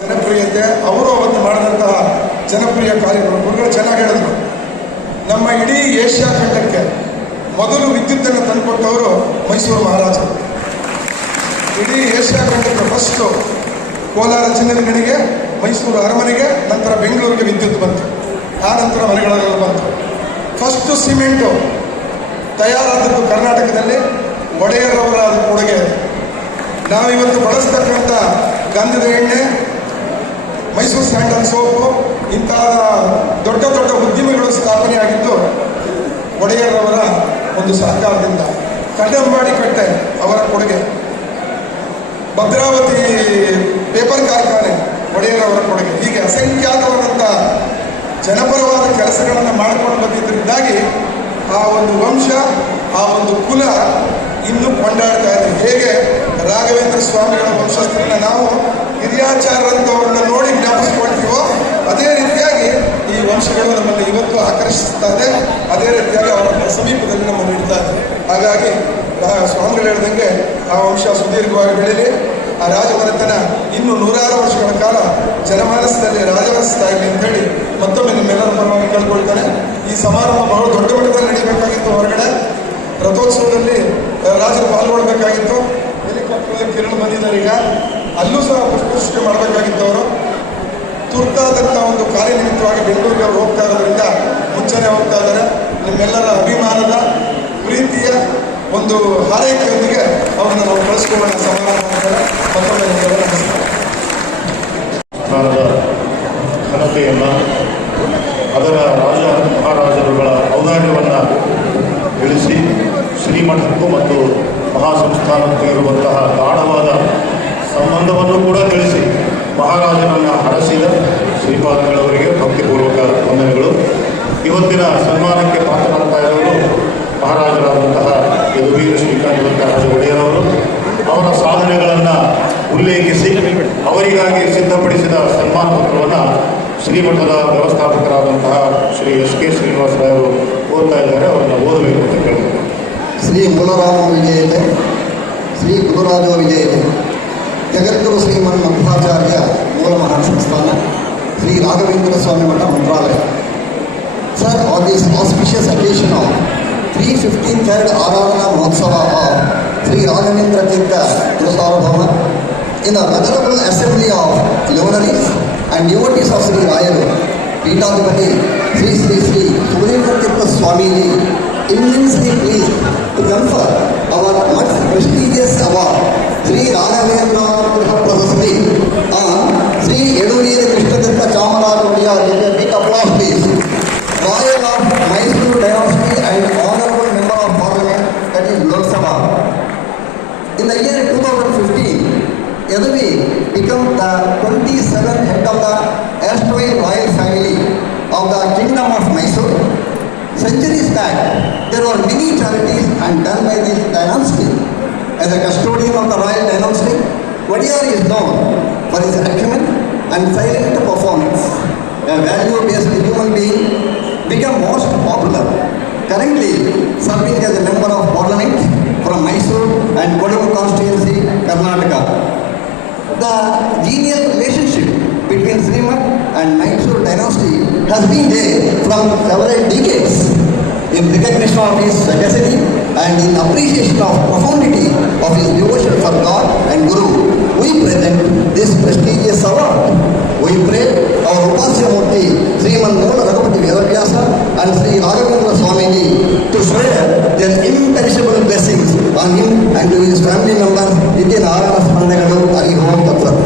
ಜನಪ್ರಿಯತೆ ಅವರು ಅವತ್ತು ಮಾಡಿದಂತಹ ಜನಪ್ರಿಯ ಕಾರ್ಯಗಳು ಗುರುಗಳು ಚೆನ್ನಾಗಿ ಹೇಳಿದ್ರು. ನಮ್ಮ ಇಡೀ ಏಷ್ಯಾ ಖಂಡಕ್ಕೆ ಮೊದಲು ವಿದ್ಯುತ್ತನ್ನು ತಂದುಕೊಟ್ಟವರು ಮೈಸೂರು ಮಹಾರಾಜರು. ಇಡೀ ಏಷ್ಯಾ ಖಂಡಕ್ಕೆ ಫಸ್ಟು ಕೋಲಾರ ಚಿನ್ನದ ಗಣಿಗೆ, ಮೈಸೂರು ಅರಮನೆಗೆ, ನಂತರ ಬೆಂಗಳೂರಿಗೆ ವಿದ್ಯುತ್ ಬಂತು. ಆ ನಂತರ ಮನೆಗಳೆಲ್ಲ ಬಂತು. ಫಸ್ಟು ಸಿಮೆಂಟು ತಯಾರಾದದ್ದು ಕರ್ನಾಟಕದಲ್ಲಿ ಒಡೆಯರವರ ಕೊಡುಗೆ. ನಾವಿವತ್ತು ಬಳಸ್ತಕ್ಕಂಥ ಗಂಧದ ಎಣ್ಣೆ, ಮೈಸೂರು ಸ್ಯಾಂಡಲ್ ಸೋಪು, ಇಂತಹ ದೊಡ್ಡ ದೊಡ್ಡ ಉದ್ಯಮಗಳು ಸ್ಥಾಪನೆಯಾಗಿದ್ದು ಒಡೆಯರವರ ಒಂದು ಸಹಕಾರದಿಂದ. ಕಡಂಬಾಡಿ ಕಟ್ಟೆ ಅವರ ಕೊಡುಗೆ, ಭದ್ರಾವತಿ ಪೇಪರ್ ಕಾರ್ಖಾನೆ ಒಡೆಯರವರ ಕೊಡುಗೆ. ಹೀಗೆ ಅಸಂಖ್ಯಾತವಾದಂಥ ಜನಪರವಾದ ಕೆಲಸಗಳನ್ನು ಮಾಡಿಕೊಂಡು ಬಂದಿದ್ದರಿಂದಾಗಿ ಆ ಒಂದು ವಂಶ, ಆ ಒಂದು ಕುಲ ಇನ್ನೂ ಕೊಂಡಾಡ್ತಾ ಇದೆ. ಹೇಗೆ ರಾಘವೇಂದ್ರ ಸ್ವಾಮಿಗಳ ವಂಶಸ್ಥರನ್ನ ನಾವು ಹಿರಿಯಾಚಾರ್ಯರಂಥವ್ರನ್ನ ನೋಡಿ ಜ್ಞಾಪಿಸ್ಕೊಳ್ತೀವೋ, ಅದೇ ರೀತಿಯಾಗಿ ಈ ವಂಶಗಳು ನಮ್ಮನ್ನು ಇವತ್ತು ಆಕರ್ಷಿಸ್ತಾ ಇದೆ. ಅದೇ ರೀತಿಯಾಗಿ ಅವರ ಸಮೀಪದಲ್ಲಿ ನಮ್ಮನ್ನು ಇಡ್ತಾ ಇದೆ. ಹಾಗಾಗಿ ಸ್ವಾಮಿಗಳು ಹೇಳ್ದಂಗೆ ಆ ವಂಶ ಸುದೀರ್ಘವಾಗಿ ಬೆಳೀಲಿ, ಆ ರಾಜಮನೆತನ ಇನ್ನು ನೂರಾರು ವರ್ಷಗಳ ಕಾಲ ಜನಮಾನಸದಲ್ಲಿ ರಾಜವಹಿಸ್ತಾ ಇರಲಿ ಅಂತೇಳಿ ಮತ್ತೊಮ್ಮೆ ನಿಮ್ಮೆಲ್ಲರ ಪರವಾಗಿ ಕೇಳ್ಕೊಳ್ತಾನೆ. ಈ ಸಮಾರಂಭ ಬಹಳ ದೊಡ್ಡ ಮಟ್ಟದಲ್ಲಿ ನಡೀಬೇಕಾಗಿತ್ತು. ಹೊರಗಡೆ ರಥೋತ್ಸವದಲ್ಲಿ ರಾಜರು ಪಾಲ್ಗೊಳ್ಬೇಕಾಗಿತ್ತು. ಹೆಲಿಕಾಪ್ಟರ್ ಕಿರಣ ಬಂದಿದ್ದಾರೆ. ಈಗ ಅಲ್ಲೂ ಸಹ ಪುಷ್ಪವೃಷ್ಟಿ ಮಾಡಬೇಕಾಗಿತ್ತು. ಅವರು ತುರ್ತಾದಂಥ ಒಂದು ಕಾರ್ಯನಿಮಿತ್ತವಾಗಿ ಬೆಂಗಳೂರಿಗೆ ಅವರು ಹೋಗ್ತಾ ಇರೋದ್ರಿಂದ ಮುಂಚೆನೇ ಹೋಗ್ತಾ ಇದ್ದಾರೆ. ನಿಮ್ಮೆಲ್ಲರ ಅಭಿಮಾನದ, ಪ್ರೀತಿಯ ಒಂದು ಹಾರೈಕೆಯೊಂದಿಗೆ ಅವರನ್ನು ನಾವು ಕಳಿಸ್ಕೊಳ್ಳೋಣ ಸಮಾರಂಭ ಮಾಡ್ತಾರೆ. ಮತ್ತೊಮ್ಮೆ ನಿಮ್ಮೆಲ್ಲ ಸ್ಥಾನದ ಘನತೆಯನ್ನು, ಅದರ ರಾಜ ಮಹಾರಾಜರುಗಳ ಔದಾರ್ಯವನ್ನು ತಿಳಿಸಿ ಶ್ರೀಮಠಕ್ಕೂ ಮತ್ತು ಮಹಾಸಂಸ್ಥಾನಕ್ಕೂ ಇರುವಂತಹ ಗಾಢವಾದ ಸಂಬಂಧವನ್ನು ಕೂಡ ತಿಳಿಸಿ ಮಹಾರಾಜರನ್ನು ಹರಸಿದ ಶ್ರೀಪಾದಗಳವರಿಗೆ ಭಕ್ತಿಪೂರ್ವಕ ವಂದನೆಗಳು. ಇವತ್ತಿನ ಸನ್ಮಾನಕ್ಕೆ ಪಾತ್ರರಾಗ್ತಾ ಇರೋರು ಮಹಾರಾಜರಾದಂತಹ ಯದುವೀರ ಶ್ರೀಕಾಂತ ರಾಜ ಒಡೆಯರವರು. ಅವರ ಸಾಧನೆಗಳನ್ನು ಉಲ್ಲೇಖಿಸಿ ಅವರಿಗಾಗಿ ಸಿದ್ಧಪಡಿಸಿದ ಸನ್ಮಾನ ಪತ್ರವನ್ನು ಶ್ರೀಮಠದ ವ್ಯವಸ್ಥಾಪಕರಾದಂತಹ ಶ್ರೀ ಎಸ್.ಕೆ. ಶ್ರೀನಿವಾಸರಾಯರು ಓದ್ತಾ ಇದ್ದಾರೆ. ಅವರನ್ನು ಓದಬೇಕು ಅಂತ ಕೇಳ್ತಾರೆ. ಶ್ರೀ ಮೂಲರಾಮ ವಿಜಯತೆ, ಶ್ರೀ ಗುರುರಾಜ ವಿಜಯತೆ. ಜಗದ್ಗುರು ಶ್ರೀಮನ್ ಮಧ್ವಾಚಾರ್ಯ ಮೂಲ ಮಹಾಸಂಸ್ಥಾನ, Shri Raghavendra Swami Math Mantralaya. Sir, on this auspicious occasion of 353rd Aradhana Mahotsava of Sri Raghavendra Tirtha Gurusarvabhauma, in the venerable assembly of luminaries and devotees of Sri Rayaru, Peethadipati Sri Sri Sri Subrahmanya Tirtha Swamiji, immensely pleased to confer our much prestigious award, Sri Raghavendra Tirtha Prasasti, on Sri Yeduvira Krishnatirtha Chamaraj Odiyar. Big applause please. Royal of Mysore Dynasty and Honorable Member of Parliament, that is Lok Sabha. In the year 2015, Yadavi became the 27th head of the erstwhile royal family of the Kingdom of Mysore. Centuries back, there were many charities and done by this dynasty. As a custodian of the royal dynasty, Odiyar is known for his acumen and silent performance. A value-based human being became most popular. Currently serving as a member of Parliament from Mysore and Kodagu constituency, Karnataka. The genial relationship between Srimat and Mysore dynasty has been there from several decades. In recognition of his sagacity and in appreciation of profundity of his devotion for God and Guru, we present this prestigious award. We pray our Upasya Murti, Sriman Moola Raghupati Vedavyasa and Sri Raghavendra Swamiji to share their imperishable blessings on him and to his family members. Iti Narayana Smanagalu Hari Om Tat Sat.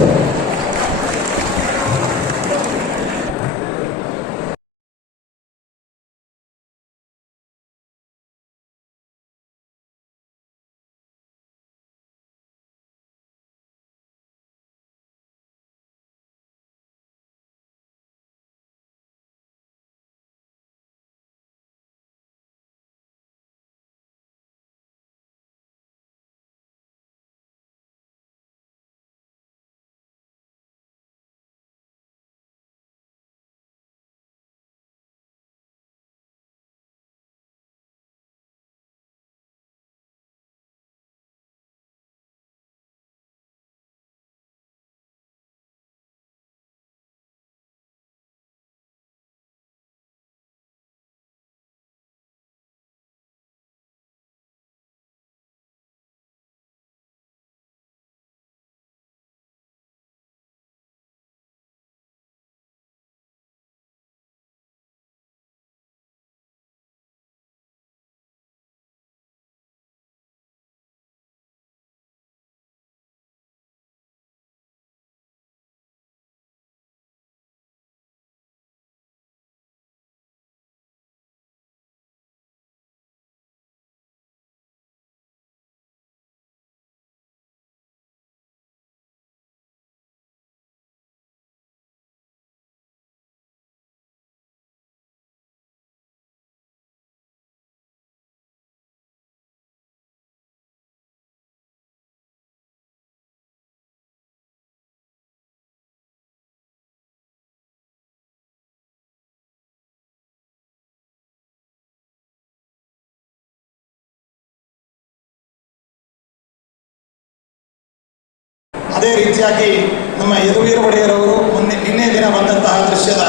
ಅದೇ ರೀತಿಯಾಗಿ ನಮ್ಮ ಯದುವೀರ ಒಡೆಯರವರು ನಿನ್ನೆ ದಿನ ಬಂದಂತಹ ದೃಶ್ಯದ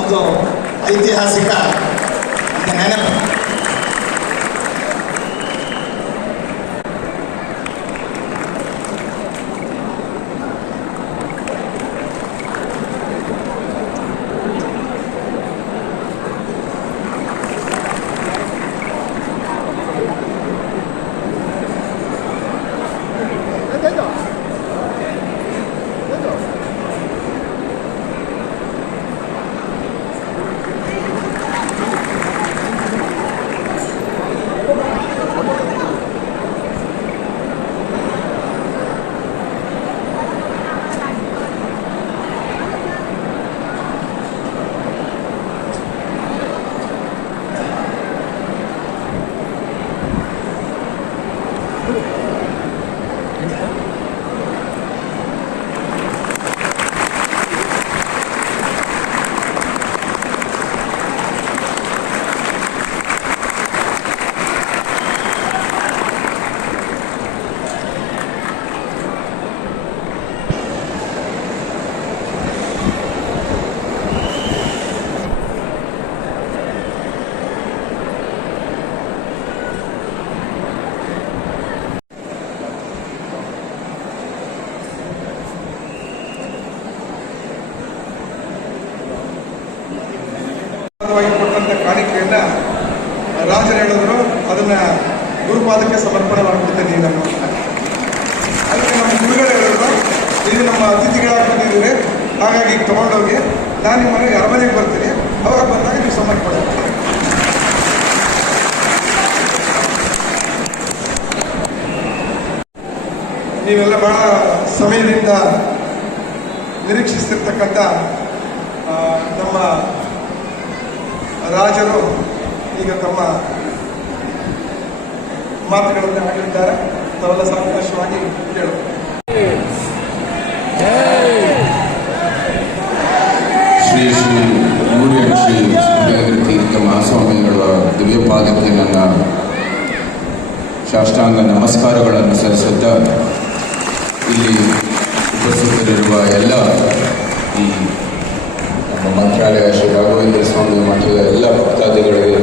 ಒಂದು ಐತಿಹಾಸಿಕ ಒಂದು ನೆನಪು. ಕೊಟ್ಟಂತ ಕಾಣಿಕೆಯನ್ನ ರಾಜರು ಹೇಳಿದ್ರು, ಅದನ್ನ ಗುರುಪಾದಕ್ಕೆ ಸಮರ್ಪಣೆ ಮಾಡಿಬಿಡ್ತೇನೆ ನಮ್ಮ. ಅದಕ್ಕೆ ನಮ್ಮ ಗುರುಗಳು ಹೇಳಿದ್ರು, ಇದು ನಮ್ಮ ಅತಿಥಿಗಳಾಗಿ ಬಂದಿದ್ದೀರಿ, ಹಾಗಾಗಿ ಈಗ ತಗೊಂಡೋಗಿ ನಾನು ನಿಮ್ಮ ಮನೆಗೆ ಅರಮನೆಗೆ ಬರ್ತೀನಿ, ಅವಾಗ ಬಂದಾಗ ನೀವು ಸಮರ್ಪಣೆ ಮಾಡಿ. ನೀವೆಲ್ಲ ಬಹಳ ಸಮಯದಿಂದ ನಿರೀಕ್ಷಿಸ್ತಿರ್ತಕ್ಕಂಥ ನಮ್ಮ ರಾಜರು ಈಗ ತಮ್ಮ ಮಾತುಗಳನ್ನು ಆಡಲಿದ್ದಾರೆ. ತಾವೆಲ್ಲ ಸಾವಕಾಶವಾಗಿ ಕೇಳು. ಶ್ರೀ ಶ್ರೀ ನೂರಿಯನ್ ಶ್ರೀ ಸುಬ್ಬೇಂದ್ರ ತೀರ್ಥ ಮಹಾಸ್ವಾಮಿಗಳ ದಿವ್ಯಪಾದಕ್ಕೆ ನನ್ನ ಸಾಷ್ಟಾಂಗ ನಮಸ್ಕಾರಗಳನ್ನು ಸಲ್ಲಿಸುತ್ತಾ ಇಲ್ಲಿ ಉಪಸ್ಥಿತರಿರುವ ಎಲ್ಲ ಈ ನಮ್ಮ ಮಂತ್ರಾಲಯ ಶ್ರೀ ರಾಘವೇಂದ್ರ ಸ್ವಾಮಿ ಮಠದ ಎಲ್ಲ ಭಕ್ತಾದಿಗಳಿಗೆ,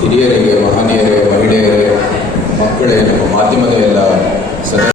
ಹಿರಿಯರಿಗೆ, ಮಹನೀಯರೇ, ಮಹಿಳೆಯರೇ, ಮಕ್ಕಳೇ, ನಮ್ಮ ಮಾಧ್ಯಮದ ಎಲ್ಲ